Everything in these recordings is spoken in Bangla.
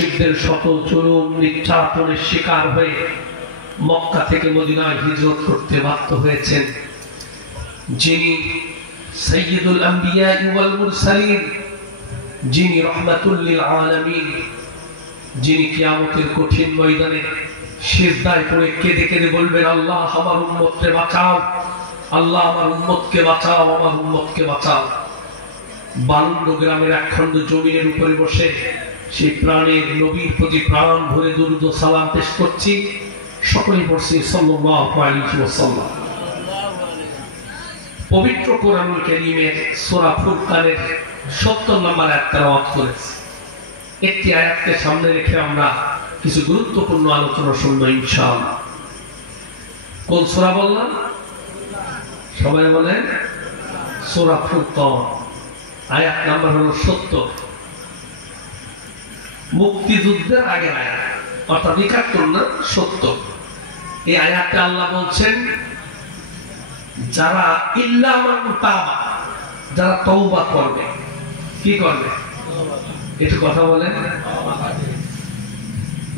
মুশরিকদের শত জুলুম নির্যাতনের শিকার হয়ে মক্কা থেকে মদিনায় হিজরত করতে বাধ্য হয়েছেন, যিনি সাইয়্যিদুল আম্বিয়া ওয়াল মুরসালিন, যিনি রাহমাতুল লিল আলামিন, যিনি কিয়ামতের কঠিন ময়দানে সিজদায় পড়ে কেঁদে কেঁদে বলবেন, আল্লাহ আমার উম্মতকে বাঁচাও, আল্লাহ আমার উম্মতকে বাঁচাও, আমার উম্মতকে বাঁচাও। বালুন্ড গ্রামের একখণ্ড জমিনের উপরে বসে সেই প্রাণের নবীর প্রতি প্রাণ ভরে দুরূদ ও সালাম পেশ করছি। সকলেই পড়ছি সাল্লাল্লাহু আলাইহি ওয়াসাল্লাম। পবিত্র কোরআনুল কারীমের সূরা ফুরকানের ৭০ নম্বর আয়াত তেলাওয়াত করেছি। একটি আয়াতকে সামনে রেখে আমরা কিছু গুরুত্বপূর্ণ আলোচনা শুনবো ইনশাআল্লাহ। কোন সূরা বললাম? সবাই বলেন সূরা ফুরকান, আয়াত নাম্বার হলো ৭০। মুক্তিযুদ্ধের আগের আয়াত, অর্থাৎ ৭১ না ৭০। এই আয়াতে আল্লাহ বলছেন, যারা ইল্লা মান তাবা, যারা তওবা করবে। কি করবে? একটু কথা বলেন।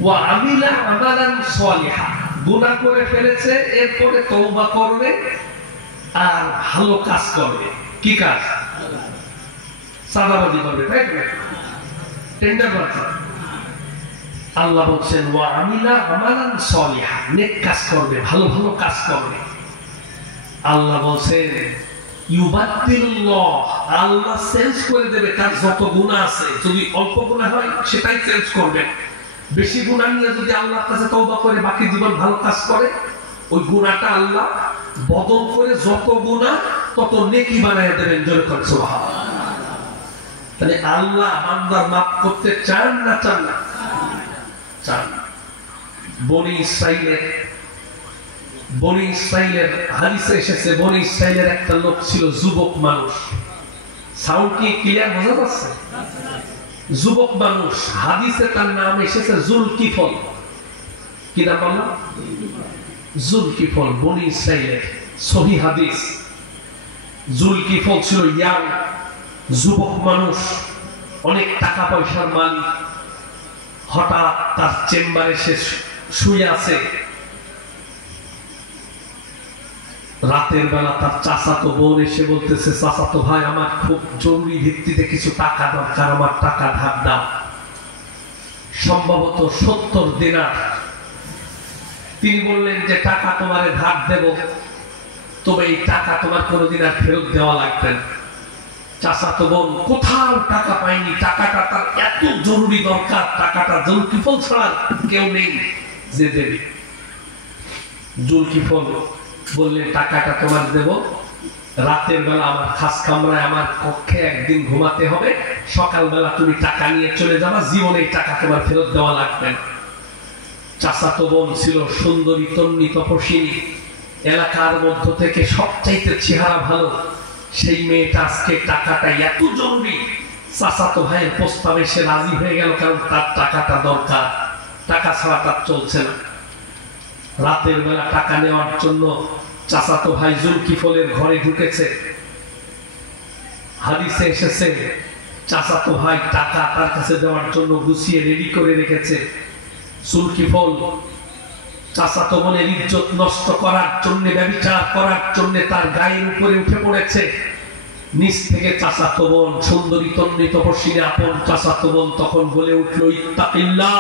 ওয়া আমিলা আমালান সালিহা, গুনাহ করে ফেলেছে, এরপরে তওবা করবে আর ভালো কাজ করবে। কি কাজ? সাদাবাজি করবে, তাই না? টেন্ডারবাজি। আল্লাহ বলছেন ওয়া আমিলা আমালান সালিহা, নেক কাজ করবে, ভালো ভালো কাজ করবে। আল্লাহ বলছেন ইউবাদদিলুল্লাহ, আল্লাহ চেঞ্জ করে দেবে তার যত গুনাহ আছে। যদি অল্প গুনাহ হয় সেটাই চেঞ্জ করবে। বেশি গুনাহ নিয়ে যদি আল্লাহর কাছে তওবা করে বাকি জীবন ভালো কাজ করে, ওই গুনাহটা আল্লাহ বদল করে যত গুনাহ তত নেকি বানায় দেবেন। জোরে করে সুবহানাল্লাহ। তাহলে আল্লাহ বান্দার মাফ করতে চান না চান না? চান। বনি ইসরাইলের হাদিসে এসেছে, বনি ইসরাইলের একটা লোক ছিল, যুবক মানুষ। সাউন্ড কি ক্লিয়ার বোঝা যাচ্ছে? যুবক মানুষ, হাদিসে তার নাম এসেছে যুলকিফল। কি নাম বললাম? যুলকিফল, বনি ইসরাইলের সহিহ হাদিস। যুলকিফল ছিল ইয়াং, যুবক মানুষ, অনেক টাকা পয়সার মালিক। হঠাৎ তার চেম্বারে সে শুয়ে আছে। রাতের বেলা তার চাচাতো বোন এসে বলতেছে, চাচাতো ভাই আমার খুব জরুরি ভিত্তিতে কিছু টাকা দরকার, আমার টাকা ধার দাও। সম্ভবত ৭০ দিনার। তিনি বললেন যে টাকা তোমারে ধার দেব, তবে এই টাকা তোমার কোনোদিন আর ফেরত দেওয়া লাগবে না। চাচাতো বোন কোথাও টাকা পায়নি, টাকাটা তার এত জরুরি দরকার, টাকাটা যুলকিফল ছাড়া কেউ নেই যে দেবে। যুলকিফল বললেন টাকাটা তোমার দেব, রাতের বেলা আমার খাস কামরায় আমার কক্ষে একদিন ঘুমাতে হবে, সকালবেলা তুমি টাকা নিয়ে চলে যাবা, জীবনে এই টাকা তোমার ফেরত দেওয়া লাগবে না। চাচাতো বোন ছিল সুন্দরী তন্নি তপস্বিনী, এলাকার মধ্য থেকে সবচাইতে চেহারা ভালো। সেই মেয়েটা আজকে টাকাটা এত জরুরি, চাচাতো ভাইয়ের প্রস্তাবে সে রাজি হয়ে গেল, কারণ তার টাকাটা দরকার, টাকা ছাড়া তার চলছে না। রাতের বেলা টাকা নেওয়ার জন্য চাচাতো ভাই যুলকিফলের ঘরে ঢুকেছে। হাদিসে এসেছে চাচাতো ভাই টাকা তার কাছে দেওয়ার জন্য গুছিয়ে রেডি করে রেখেছে। যুলকিফল চাচাতো বোনের ইজ্জত নষ্ট করার জন্য, ব্যভিচার করার জন্য তার গায়ের উপরে উঠে পড়েছে। নিচ থেকে চাচাতো বোন, সুন্দরী তন্নি তপস্বিনী আপন চাচাতো বোন তখন বলে উঠলো, ইত্তাকিল্লাহ,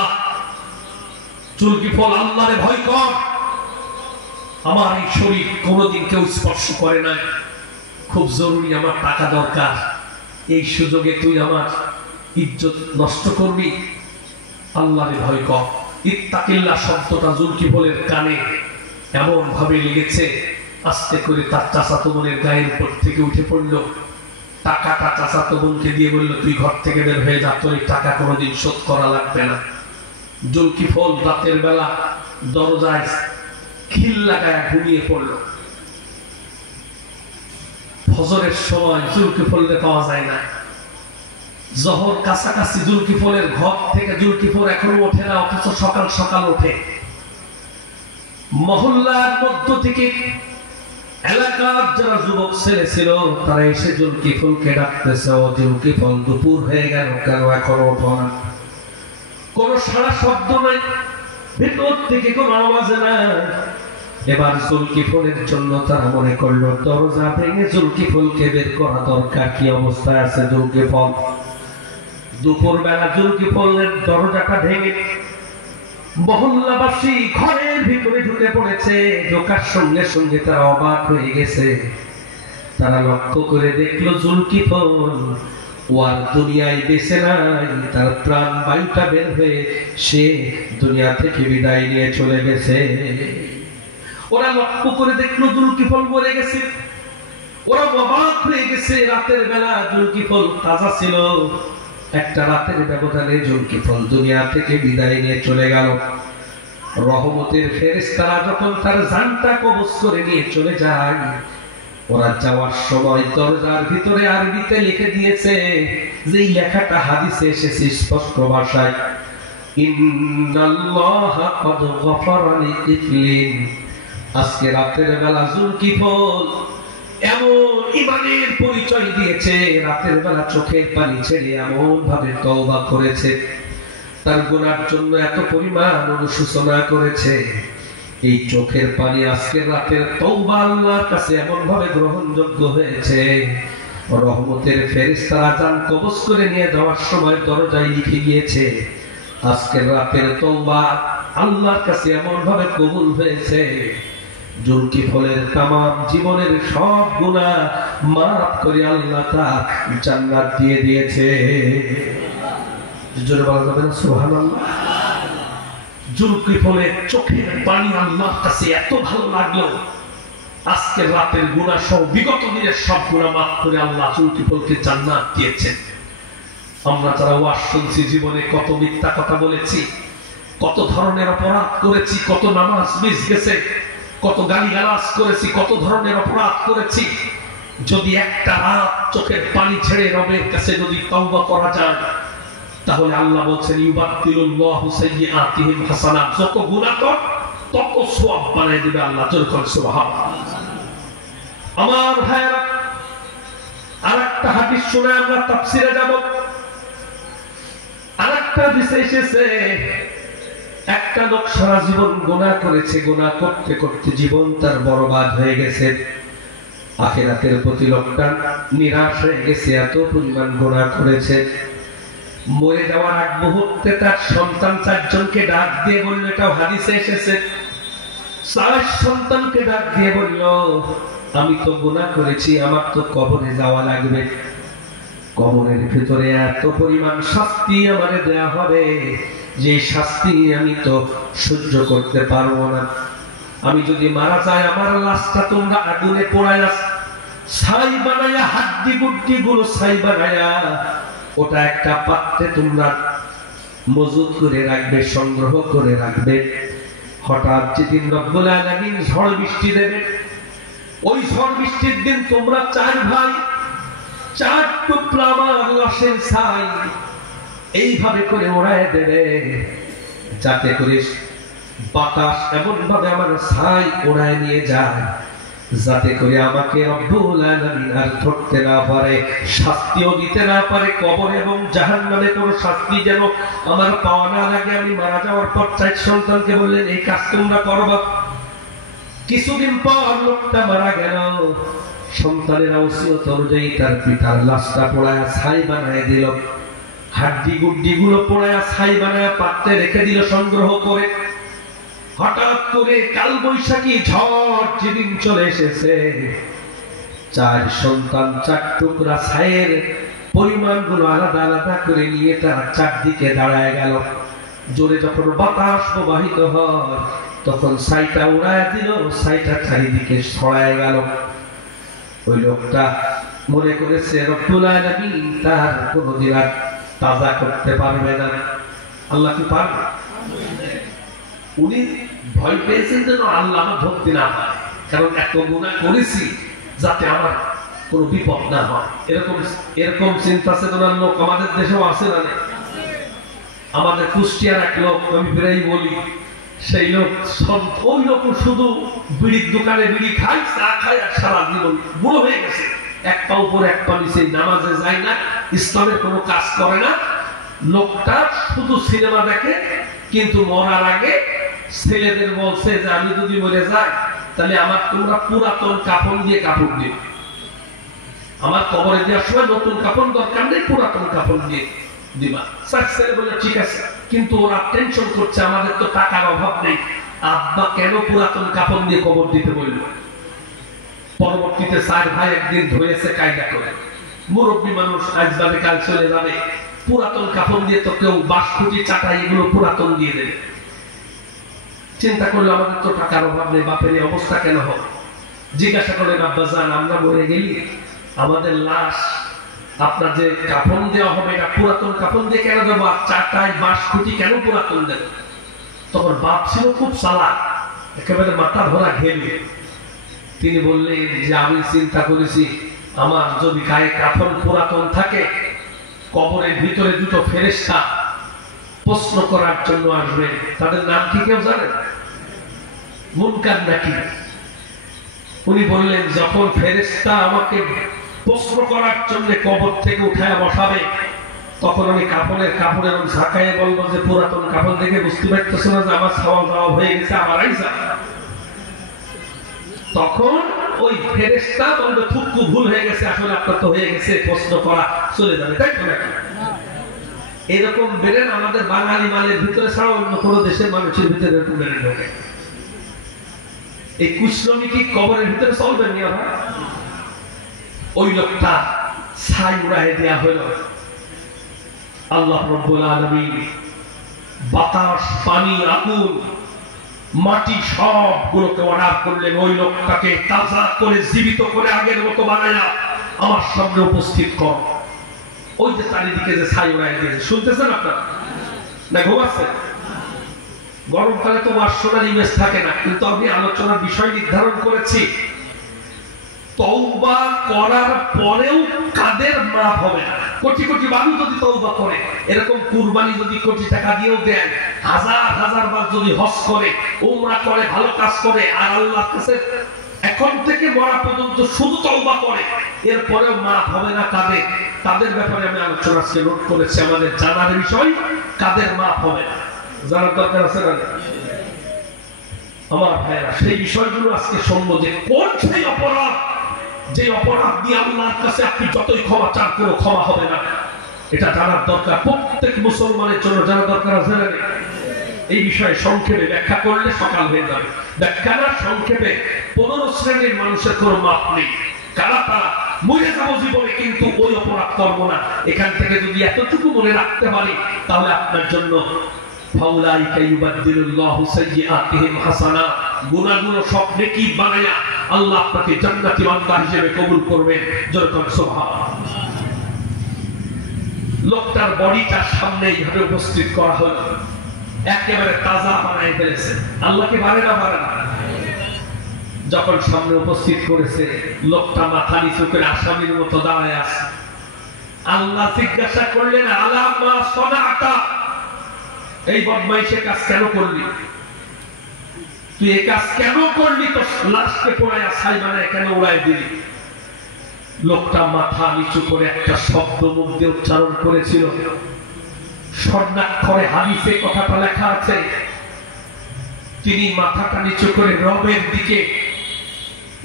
যুলকিফল আল্লাহরে ভয় কর, আমার এই শরীর কোনোদিন কেউ স্পর্শ করে নাই, খুব জরুরি, আমার টাকা দরকার, এই সুযোগে তুই আমার ইজ্জত নষ্ট করবি, আল্লাহরে ভয় কর। ইত্তাকিল্লাহ শব্দটা যুলকিফলের কানে এমন ভাবে লেগেছে, আস্তে করে তার চাচাতো বোনের গায়ের উপর থেকে উঠে পড়লো। টাকাটা চাচাতো বোনকে দিয়ে বলল, তুই ঘর থেকে বের হয়ে যা, তোর এই টাকা কোনোদিন শোধ করা লাগবে না। যুলকিফল রাতের বেলা দরজায় খিল লাগায় ঘুমিয়ে পড়ল। ফজরের সময় যুলকিফলকে পাওয়া যায় না। জহর কাছাকাছি, যুলকিফলের ঘর থেকে যুলকিফল এখনো ওঠে না, অথচ সকাল সকাল ওঠে। মহল্লার মধ্য থেকে এলাকার যারা যুবক ছেলে ছিল তারা এসে যুলকিফলকে ডাকতেছে, ও যুলকিফল দুপুর হয়ে গেল, কেন এখনো ওঠো না? কোন সারা শব্দ নাই, ভেতর থেকে কোন আওয়াজ নাই। এবার জুলকিফলের জন্য তারা মনে করলো দরজা ভেঙে জুলকিফলকে বের করা দরকার। কি অবস্থায় আছে জুলকিফল? দুপুর বেলা জুলকিফলের দরজাটা ভেঙে মহল্লাবাসী ঘরের ভিতরে ঢুকে পড়েছে। ঢোকার সঙ্গে সঙ্গে তারা অবাক হয়ে গেছে। তারা লক্ষ্য করে দেখলো জুলকিফল ওয়ার দুনিয়ায় বেঁচে নাই, তার প্রাণ বায়ুটা বের হয়ে সে দুনিয়া থেকে বিদায় নিয়ে চলে গেছে। ওরা লক্ষ্য করে দেখলো জুলকিফল মরে গেছে। ওরা অবাক হয়ে গেছে। রাতের বেলা জুলকিফল তাজা ছিল, একটা রাতের ব্যবধানে জুলকিফল দুনিয়া থেকে বিদায় নিয়ে চলে গেল। রহমতের ফেরেশতারা যখন তার জানটা কবজ করে নিয়ে চলে যায়, ওরা যাওয়ার সময় দরজার ভিতরে আরবিতে লিখে দিয়েছে, যে লেখাটা হাদিসে এসেছে স্পষ্ট ভাষায়, ইন্নাল্লাহা ক্বাদ গফারা লিকিফলিন। আজকে রাতের বেলা জুলকিফল এমন ঈমানের পরিচয় দিয়েছে, রাতের বেলা চোখের পানি ছেড়ে এমন ভাবে তওবা করেছে, তার গুনার জন্য এত পরিমাণ অনুশোচনা করেছে। এই চোখের পানি আজকে রাতের তওবা আল্লাহর কাছে এমন ভাবে গ্রহণযোগ্য হয়েছে, রহমতের ফেরেশতারা জান কবজ করে নিয়ে যাওয়ার সময় দরজায় লিখে গিয়েছে, আজকের রাতের তওবা আল্লাহর কাছে এমন ভাবে কবুল হয়েছে, জুলকিফলের তামাম জীবনের সব গুনাহ মাফ করে আল্লাহ তাআলা জান্নাত দিয়ে দিয়েছে। জোরে বলা যাবে না সুবহানাল্লাহ? জুলকিফলের চোখের পানি আল্লাহর কাছে এত ভালো লাগলো, আজকের রাতের গুনাহ সহ বিগত দিনের সব গুনাহ মাফ করে আল্লাহ জুলকিফলকে জান্নাত দিয়েছেন। আমরা যারা ওয়াজ শুনছি, জীবনে কত মিথ্যা কথা বলেছি, কত ধরনের অপরাধ করেছি, কত নামাজ মিস গেছে, কত গালিগালাজ করেছি, কত ধরনের অপরাধ করেছি। যদি একটা রাত চোখের পানি ছেড়ে রবের কাছে যদি তওবা করা যায়, তাহলে আল্লাহ বলছেন ইউবাদদিলুল্লাহু সাইয়্যাতিহিম হাসানাত, যত গুনাহ কর তত সওয়াব বানায় দিবে আল্লাহ। জোরে সুবহানাল্লাহ। আমার ভাইরা, আরেকটা হাদিস শুনে আমরা তাফসিরে যাব। আরেকটা হাদিসে এসেছে, একটা লোক সারা জীবন গুনাহ করেছে, গুনাহ করতে করতে জীবন তার বরবাদ হয়ে গেছে। আখিরাতের প্রতি লোকটা নিরাশ হয়ে গেছে, এত পরিমাণ গুনাহ করেছে। মরে যাওয়ার আগ মুহূর্তে তার সন্তান চারজনকে ডাক দিয়ে বলল, এটাও হাদিসে এসেছে, চার সন্তানকে ডাক দিয়ে বলল, আমি তো গুনাহ করেছি, আমার তো কবরে যাওয়া লাগবে, কবরের ভিতরে এত পরিমাণ শাস্তি আমারে দেয়া হবে, যে শাস্তি আমি তো সহ্য করতে পারবো না। আমি যদি মারা যাই, আমার লাশটা তোমরা আগুনে পোড়ায়া ছাই বানায়া, হাড্ডি গুড্ডি গুলো ছাই বানায়া ওটা একটা পাত্রে তোমরা মজুদ করে রাখবে, সংগ্রহ করে রাখবে। হঠাৎ যেদিন রব্বুল আলামিন ঝড় বৃষ্টি দেবে, ওই ঝড় বৃষ্টির দিন তোমরা চার ভাই চার টুকরা আমার লাশের ছাই এইভাবে করে ওড়ায় দেবে, যাতে করে বাতাস এমন ভাবে আমার ছাই ওড়ায় নিয়ে যায়, যাতে করে আমাকে রব্বুল আলামিন আর ধরতে না পারে, শাস্তিও দিতে না পারে। কবর এবং জাহান্নামে কোনো শাস্তি যেন আমার পাওয়া না লাগে। আমি মারা যাওয়ার পর চার সন্তানকে বললেন, এই কাজ তোমরা করবা। কিছুদিন পর লোকটা মারা গেল, সন্তানেরা ওসিয়ত অনুযায়ী তার পিতার লাশটা পোড়ায় ছাই বানায় দিল, হাড্ডি গুড্ডি গুলো পোড়ায় ছাই বানায় পাত্রে রেখে দিল সংগ্রহ করে। হঠাৎ করে কাল বৈশাখী ঝড় যেদিন চলে এসেছে, চার সন্তান চার টুকরা ছাইয়ের পরিমাণ গুলো আলাদা আলাদা করে নিয়ে তারা চারদিকে দাঁড়ায় গেল। জোরে যখন বাতাস প্রবাহিত হয়, তখন ছাইটা উড়ায় দিল, ছাইটা চারিদিকে ছড়ায় গেল। ওই লোকটা মনে করেছে রব্বুল আলামিন তার কোনদিন আর তাজা করতে পারবে না। আল্লাহ কি পারবে? উনি ভয় পেয়েছেন যেন আল্লাহ আমার ধরতে না পারে, কারণ এত গুনাহ করেছি যাতে আমার কোনো বিপদ না হয়। এরকম এরকম চিন্তা চেতনার লোক আমাদের দেশেও আছে না? আমাদের কুষ্টিয়ার এক লোক, আমি প্রায় বলি, সেই লোক ওই লোক শুধু বিড়ির দোকানে বিড়ি খায়, চা খায়, আর সারা জীবন বুড়ো হয়ে গেছে, এক পা উপর এক পা নিচে, নামাজে যায় না, ইসলামের কোনো কাজ করে না, লোকটা শুধু সিনেমা দেখে, কিন্তু মরার আগে ছেলেদের বলছে যে আমি যদি মরে যাই তাহলে আমার তোমরা পুরাতন কাপড় দিয়ে কাপড় দিও, আমার কবরে দেওয়ার সময় নতুন কাপড় দরকার নেই, পুরাতন কাপড় দিয়ে দিবা। ছেলে বলে ঠিক আছে, কিন্তু ওরা টেনশন করছে আমাদের তো টাকার অভাব নেই, আব্বা কেন পুরাতন কাপড় দিয়ে কবর দিতে বলল। পরবর্তীতে 4 ভাই একদিন ধরেছে কায়দা করে, মুরব্বী মানুষ আজ যাবে কাল চলে যাবে, পুরাতন কাপড় দিয়ে তো কেউ বাঁশকুটি চাটাই এগুলো পুরাতন দিয়ে দেবে। চিন্তা করলো আমাদের তো টাকার অভাব নেই, বাপের এই অবস্থা কেন হবে। জিজ্ঞাসা করলেন আব্বা জান আমরা মরে গেলি আমাদের লাশ আপনার যে কাফন দেওয়া হবে এটা পুরাতন কাফন দিয়ে কেন দেবো, আর চাটাই বাঁশকুটি কেন পুরাতন দেবো। তখন বাপ ছিল খুব চালাক, একেবারে মাথা ধরা ঘেমে। তিনি বললেন যে আমি চিন্তা করেছি আমার যদি গায়ে কাফন পুরাতন থাকে, কবরের ভিতরে দুটো ফেরেশতা প্রশ্ন করার জন্য আসবে, তাদের নাম কি কেউ জানেন? মুনকার নাকির। উনি বললেন যখন ফেরেশতা আমাকে প্রশ্ন করার জন্য কবর থেকে উঠায় বসাবে, তখন আমি কাপড়ের ঝাঁকায় বলবো যে পুরাতন কাপড় দেখে বুঝতে পারতেছ না যে আমার খাওয়া দাওয়া হয়ে গেছে, আমার আইসা। তখন ওই ফেরেশতা বলবে থুকু ভুল হয়ে গেছে, আসলে আপনার তো হয়ে গেছে, প্রশ্ন করা চলে যাবে, তাই তো নাকি? এরকম বেরেন আমাদের বাঙালি মালের ভিতরে ছাড়া অন্য কোনো দেশের মানুষের ভিতরে এরকম বেরেন ঢোকে। এই কুশ্রমী কি কবরের ভিতরে চলবে না? ওই লোকটা ছাই উড়ায় দেয়া হইল। আল্লাহ রাব্বুল আলামিন বাতাস, পানি, আগুন, মাটি সবগুলোকে অর্ডার করলেন ওই লোকটাকে তাজা করে জীবিত করে আগের মতো বানায়া আমার সামনে উপস্থিত কর। ওই যে চারিদিকে যে ছাই উড়ায় দিয়েছে, শুনতেছেন আপনারা না ঘুমাচ্ছেন? গরমকালে তো ওয়াশরুমের ইমেজ থাকে না, কিন্তু আমি আলোচনার বিষয় নির্ধারণ করেছি তওবা করার পরেও কাদের মাফ হবে না। কোটি কোটি মানুষ যদি তওবা করে, এরকম কুরবানি যদি কোটি টাকা দিয়েও দেন, হাজার হাজার বার যদি হজ করে, উমরা করে, ভালো কাজ করে, আর আল্লাহর কাছে এখন থেকে মরা পর্যন্ত শুধু তওবা করে, এরপরেও মাফ হবে না কাদের, তাদের ব্যাপারে আমি আলোচনা আজকে নোট করেছি। আমাদের জানার বিষয় কাদের মাফ হবে না, জানার দরকার আছে না আমার ভাইরা? সেই বিষয়গুলো আজকে শুনবো যে কোন সেই অপরাধ, যে অপরাধ দিয়ে আল্লাহর কাছে আপনি যতই ক্ষমা চান কোনো ক্ষমা হবে না। এটা জানার দরকার, প্রত্যেক মুসলমানের জন্য জানার দরকার আছে না? এই বিষয়ে সংক্ষেপে ব্যাখ্যা করলে সকাল হয়ে যাবে। ব্যাখ্যা না সংক্ষেপে 15 শ্রেণীর মানুষের কোনো মাপ নেই। কারা তারা? মরে যাবো জীবনে কিন্তু ওই অপরাধ করবো না। এখান থেকে যদি এতটুকু মনে রাখতে পারি তাহলে আপনার জন্য ফাউলাইকা ইউবাদদিলুল্লাহু সাইয়্যাতিহিম হাসানাত, গুনাহগুলো সব নেকি বানায়া আল্লাহ আপনাকে জান্নাতি বান্দা হিসেবে কবুল করবেন। যেরকম সুবহানাল্লাহ। লোকটার বডিটা সামনে এইভাবে উপস্থিত করা হলো, একেবারে তাজা বানায় ফেলেছে। আল্লাহকে পারে না? পারে না। যখন সামনে উপস্থিত করেছে, লোকটা মাথা নিচু করে আসামির মতো দাঁড়ায় আছে। আল্লাহ জিজ্ঞাসা করলেন আলা মা সনাআতা, এই বদমাইশের কাজ কেন করলি? তুই এই কাজ কেন করলি? তো লাশকে পোড়ায় ছাই বানায় কেন উড়াই দিলি? লোকটা মাথা নিচু করে একটা শব্দ মুখ দিয়ে উচ্চারণ করেছিল, স্বর্ণাক্ষরে হাদিসে কথাটা লেখা আছে। তিনি মাথাটা নিচু করে রবের দিকে,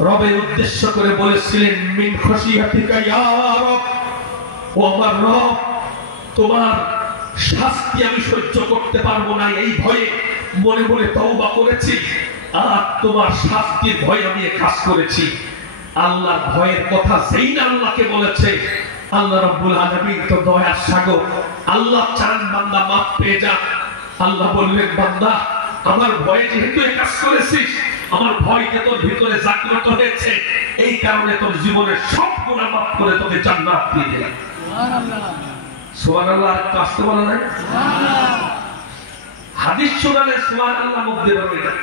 রবের উদ্দেশ্য করে বলেছিলেন মিন খশিয়াতিকা ইয়া রব, ও আমার রব, তোমার শাস্তি আমি সহ্য করতে পারবো না, এই ভয়ে মনে মনে তওবা করেছি, আর তোমার শাস্তির ভয়ে আমি এই কাজ করেছি। আল্লাহর ভয়ের কথা যেই না আল্লাহকে বলেছে, আল্লাহ রাব্বুল আলামিন তো দয়ার সাগর, আল্লাহ চান বান্দা মাফ পেয়ে যাক। আল্লাহ বললেন বান্দা আমার ভয়ে যেহেতু এই কাজ করেছিস, আমার ভয়কে তোর ভিতরে জাগ্রত হয়েছে, এই কারণে তোর জীবনের সব গুনাহ মাফ করে তোকে জান্নাত দিয়ে দিলাম। সুবহানাল্লাহ। সুবহানাল্লাহ। আর কাজতে বলা নাই? হাদিস শোনালে সুবহানাল্লাহ মুখ দিয়ে বের হয়,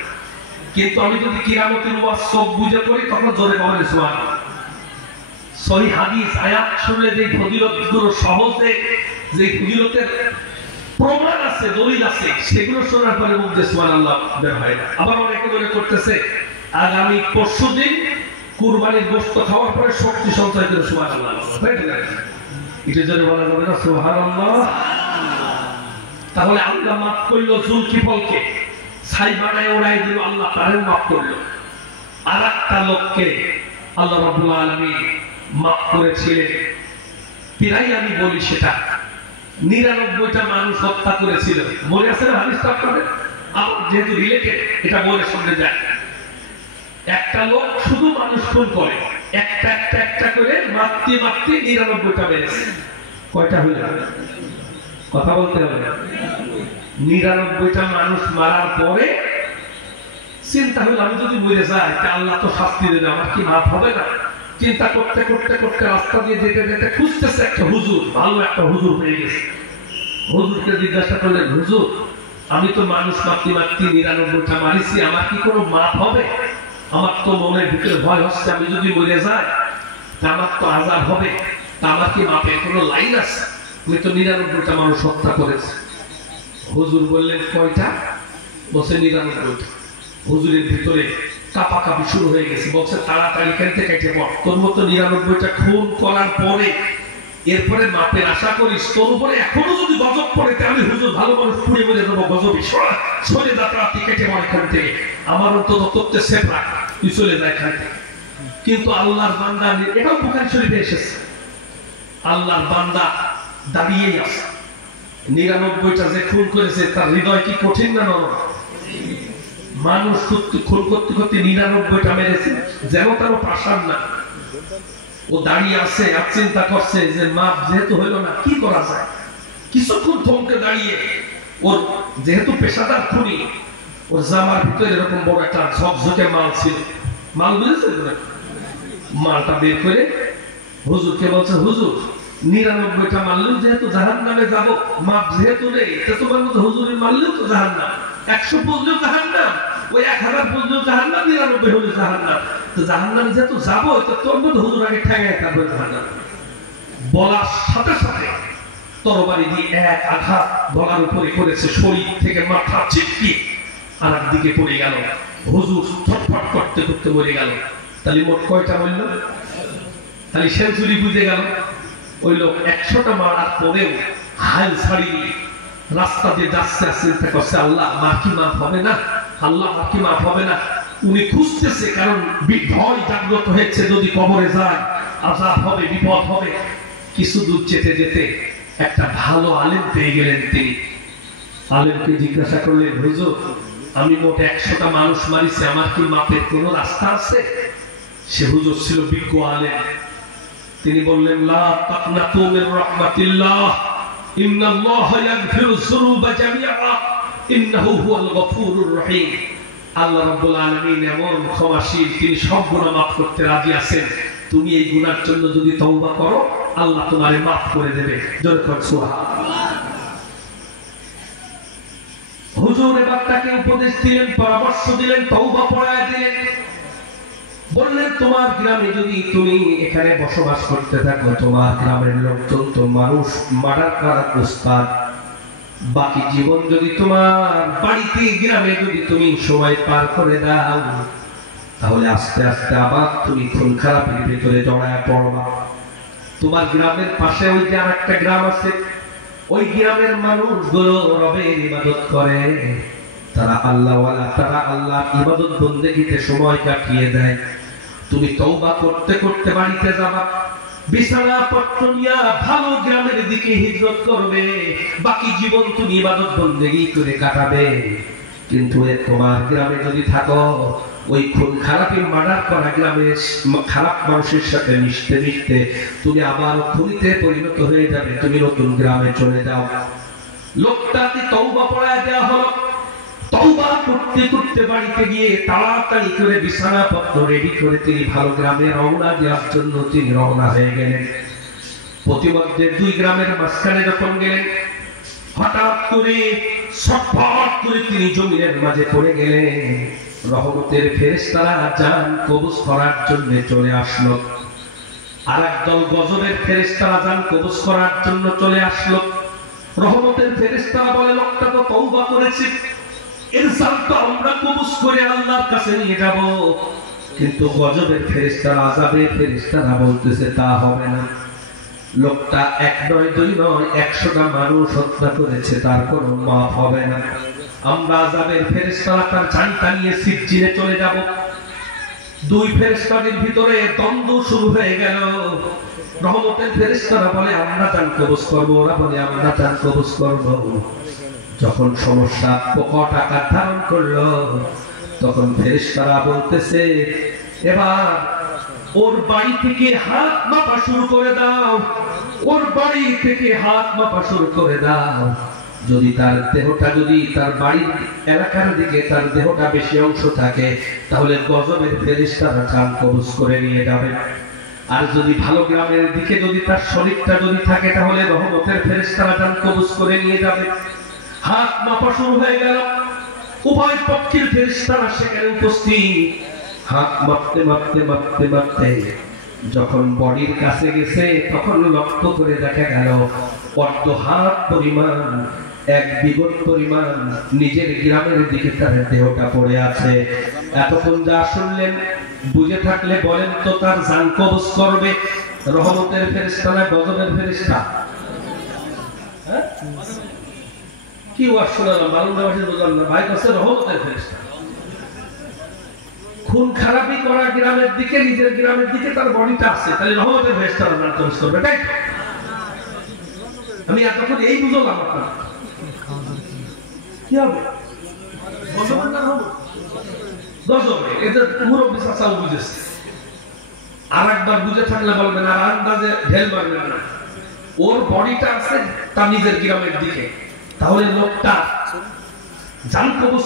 কিন্তু আমি যদি কিরামতের ওয়াজ সব বুঝে করি তখন জোরে বলেন সুবহানাল্লাহ। সহিহ হাদিস আয়াত শুনলে যে ফজিলতগুলো সহজে, যে ফজিলতের প্রমাণ আছে, দলিল আছে, সেগুলো শোনার পরে মুখ দিয়ে সুবহানাল্লাহ বের হয় না। আবার অনেকে মনে করতেছে আগামী পরশুদিন কুরবানির গোশত খাওয়ার পরে শক্তি সঞ্চয় করে সুবহানাল্লাহ, এটা জোরে বলা যাবে না? সুবহানাল্লাহ। তাহলে আল্লাহ মাফ করলো জুলকিফলকে, ছাই বানায় ওড়াই দিল, আল্লাহ তারেও মাফ করলো। আর একটা লোককে আল্লাহ রাব্বুল আলামিন মাফ করেছিলেন, প্রায় আমি বলি সেটা 99টা মানুষ হত্যা করেছিল। মনে আছে না হাদিসটা আপনাদের? আমার যেহেতু রিলেটেড এটা বলে শুনতে যায়। একটা লোক শুধু মানুষ খুন করে, একটা একটা একটা করে মারতে মারতে 99টা মেরেছে। কয়টা হইল? কথা বলতে হবে। 99টা মানুষ মারার পরে চিন্তা হলো আমি যদি মরে যাই আল্লাহ তো শাস্তি দেবে, আমার কি মাফ হবে না? চিন্তা করতে করতে করতে রাস্তা দিয়ে যেতে যেতে খুঁজতেছে একটা হুজুর, ভালো একটা হুজুর পেয়ে গেছে। হুজুরকে জিজ্ঞাসা করলেন, হুজুর আমি তো মানুষ মারতে মারতে 99টা মারিছি, আমার কি কোনো মাফ হবে? আমার তো মনের ভিতরে ভয় হচ্ছে, আমি যদি মরে যাই তা আমার তো আযাব হবে, তা আমার কি মাপের কোনো লাইন আছে? আমি তো 99টা মানুষ হত্যা করেছি। হুজুর বললেন কয়টা? বলছে 99টা। হুজুরের ভিতরে কাঁপাকাঁপি শুরু হয়ে গেছে, বলছে তাড়াতাড়ি কেটে কেটে পড়, তোর মতো 99টা খুন করার পরে এরপরে মাপের আশা করিস, তোর উপরে এখনো যদি গজব পড়ে আমি হুজুর ভালো মানুষ পুড়ে বলে দেবো, গজবে সরে যাত্রা কেটে পড়ে এখান থেকে, আমার অন্তত তোরতে সেফ রাখ, তুই চলে যায় এখান থেকে। কিন্তু আল্লাহর বান্দা, এটাও বুখারী শরীফে এসেছে, আল্লাহর বান্দা দাঁড়িয়েই আছে। 99টা যে খুন করেছে তার হৃদয় কি কঠিন না নরম? মানুষ খুন করতে করতে 99টা মেরেছে, যেন তারও পাশান না। ও দাঁড়িয়ে আছে আর চিন্তা করছে যে মাপ যেহেতু হইল না, কি করা যায়? কিছুক্ষণ থমকে দাঁড়িয়ে, ওর যেহেতু পেশাদার খুনি, ওর জামার ভিতরে এরকম বড় একটা ঝকঝকে মাল ছিল, মাল বুঝেছে, মালটা বের করে হুজুরকে বলছে, হুজুর 99টা মারলেও যেহেতু জাহান্নামে যাব, মাপ যেহেতু নেই, তোমার মতো হুজুরের মারলেও তো জাহান্নাম, 100 বললেও জাহান্নাম, ওই 1000 বললেও জাহান্নাম, 99 হলে জাহান্নাম, তো জাহান্নামে যেহেতু যাবো, তোর মতো হুজুর আগে ঠেঙায় তারপরে জাহান্নাম। বলার সাথে সাথে তরবারি দিয়ে এক আঘাত গলার উপরে করেছে, শরীর থেকে মাথা ছিটকি আর একদিকে পড়ে গেল, হুজুর ছটফট করতে করতে মরে গেল। তাহলে মোট কয়টা বলল? তাহলে সেঞ্চুরি বুঝে গেল। ওই লোক 100টা মারার পরেও হাল ছাড়িনি, রাস্তা দিয়ে যাচ্ছে, চিন্তা করছে আল্লাহ আমার কি মাফ হবে না, আল্লাহ আমার কি মাফ হবে না। উনি খুঁজতেছে, কারণ ভয় জাগ্রত হয়েছে, যদি কবরে যায় আযাব হবে, বিপদ হবে। কিছু দূর যেতে যেতে একটা ভালো আলেম পেয়ে গেলেন। তিনি আলেমকে জিজ্ঞাসা করলেন, হুজুর আমি মোট 100টা মানুষ মারিছি, আমার কি মাপের কোনো রাস্তা আছে? সে হুজুর ছিল বিজ্ঞ আলেম। তিনি বললেন, লা তাকনাতু মির রাহমাতিল্লাহ, ইন্নাল্লাহা ইয়াগফিরুয যুনুবা জামিআ, ইন্নাহু হুয়াল গফুরুর রহিম। আল্লাহ রাব্বুল আলামিন এমন ক্ষমাশীল, তিনি সব গুনাহ মাফ করতে রাজি আছেন। তুমি এই গুনার জন্য যদি তওবা করো, আল্লাহ তোমারে মাফ করে দেবে। জোরে করে সুবহানাল্লাহ। হুজুর এবার তাকে উপদেশ দিলেন, পরামর্শ দিলেন, তওবা পড়ায় দিলেন। বললেন, তোমার গ্রামে যদি তুমি এখানে বসবাস করতে থাকো, তোমার গ্রামের লোকজন তো মানুষ মার্ডার করার উস্তাদ, বাকি জীবন যদি তোমার বাড়িতে গ্রামে যদি তুমি সময় পার করে দাও, তাহলে আস্তে আস্তে আবার তুমি খুন খারাপের ভিতরে জড়ায় পড়বা। তোমার গ্রামের পাশে ওই যে আরেকটা গ্রাম আছে, ওই গ্রামের মানুষগুলো রবের ইবাদত করে, তারা আল্লাহওয়ালা, তারা আল্লাহর ইবাদত বন্দেগীতে সময় কাটিয়ে দেয়। তুমি তওবা করতে করতে বাড়িতে যাবা, বিছানাপত্র নিয়ে ভালো গ্রামের দিকে হিজরত করবে, বাকি জীবন তুমি ইবাদত বন্দেগী করে কাটাবে। কিন্তু তোমার গ্রামে যদি থাকো, ওই খুন খারাপের মার্ডার করা গ্রামের খারাপ মানুষের সাথে মিশতে মিশতে তুমি আবার খুনিতে পরিণত হয়ে যাবে। তুমি নতুন গ্রামে চলে যাও। লোকটাকে তওবা পড়ায় দেওয়া হলো। তওবা করতে করতে বাড়িতে গিয়ে তাড়াতাড়ি করে বিছানাপত্র রেডি করে তিনি ভালো গ্রামে রওনা দেওয়ার জন্য তিনি রওনা হয়ে গেলেন। প্রতিমধ্যে দুই গ্রামের মাঝখানে যখন গেলেন, হঠাৎ করে ছটফট করে তিনি জমিনের মাঝে পড়ে গেলেন। রহমতের ফেরেশতারা জান কবজ করার জন্য চলে আসলো। আর একদল গজবের ফেরেশতারা জান কবজ করার জন্য চলে আসলো। রহমতের ফেরেশতারা বলে, লোকটা তো তওবা করেছে, এর জান তো আমরা কবজ করে আল্লাহর কাছে নিয়ে যাব। কিন্তু গজবের ফেরেশতারা, আযাবের ফেরেশতারা বলতেছে তা হবে না। লোকটা এক নয় দুই নয় 100টা মানুষ হত্যা করেছে, তার কোনো মাফ হবে না। আমরা আযাবের ফেরেশতারা তার জানটা নিয়ে সিজ্জিনে চলে যাব। দুই ফেরেশতাদের ভিতরে দ্বন্দ্ব শুরু হয়ে গেল। রহমতের ফেরেশতারা বলে আমরা জান কবজ করব, ওরা বলে আমরা জান কবজ করব। যখন সমস্যা প্রকট আকার ধারণ করলো, তখন ফেরেশতারা বলতেছে এবার ওর বাড়ি থেকে হাত মাপা শুরু করে দাও, ওর বাড়ি থেকে হাত মাপা শুরু করে দাও। যদি তার দেহটা, যদি তার বাড়ির এলাকার দিকে তার দেহটা বেশি অংশ থাকে, তাহলে গজবের ফেরেশতারা জান কবজ করে নিয়ে যাবে। আর যদি ভালো গ্রামের দিকে যদি তার শরীরটা যদি থাকে, তাহলে রহমতের ফেরেশতারা জান কবজ করে নিয়ে যাবে। হাত মাপা শুরু হয়ে গেল, উভয় পক্ষের ফেরেশতারা সেখানে উপস্থিত। হাত মাপতে মাপতে মাপতে মাপতে যখন বডির কাছে গেছে, তখন লক্ষ্য করে দেখা গেল অর্ধ হাত পরিমাণ, এক বিঘত পরিমাণ নিজের গ্রামের দিকে তার দেহটা পড়ে আছে। এতক্ষণ যা শুনলেন বুঝে থাকলে বলেন তো, তার জান কবজ করবে রহমতের ফেরেশতা না গজবের ফেরেশতা? কি ওয়াজ শোনালাম, বাংলাদেশে বুঝলাম না। ভাই কাছে রহমতের ফেরেশতা। খুন খারাপি করা গ্রামের দিকে, নিজের গ্রামের দিকে তার বডিটা আছে, তাহলে রহমতের ফেরেশতারা জান কবজ করবে, তাই? আমি এতক্ষণ এই বুঝলাম আপনার কি হবে গজবের না রহমত? গজবে এটা মুরব্বি চাচাও বুঝেছে। আর একবার বুঝে থাকলে বলবেন, আর আন্দাজে ঢেল মারবেন না। ওর বডিটা আছে তার নিজের গ্রামের দিকে, তাহলে লোকটা জান কবজ